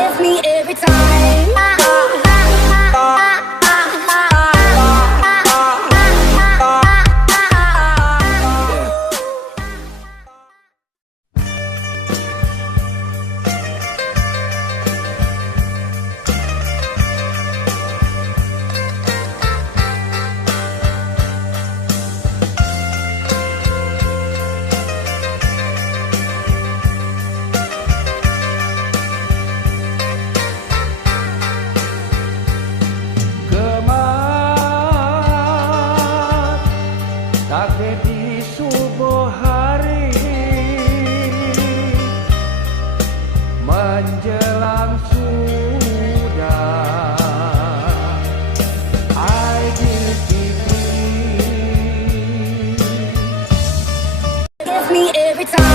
gets me subuh hari Menjelang sudah me every time.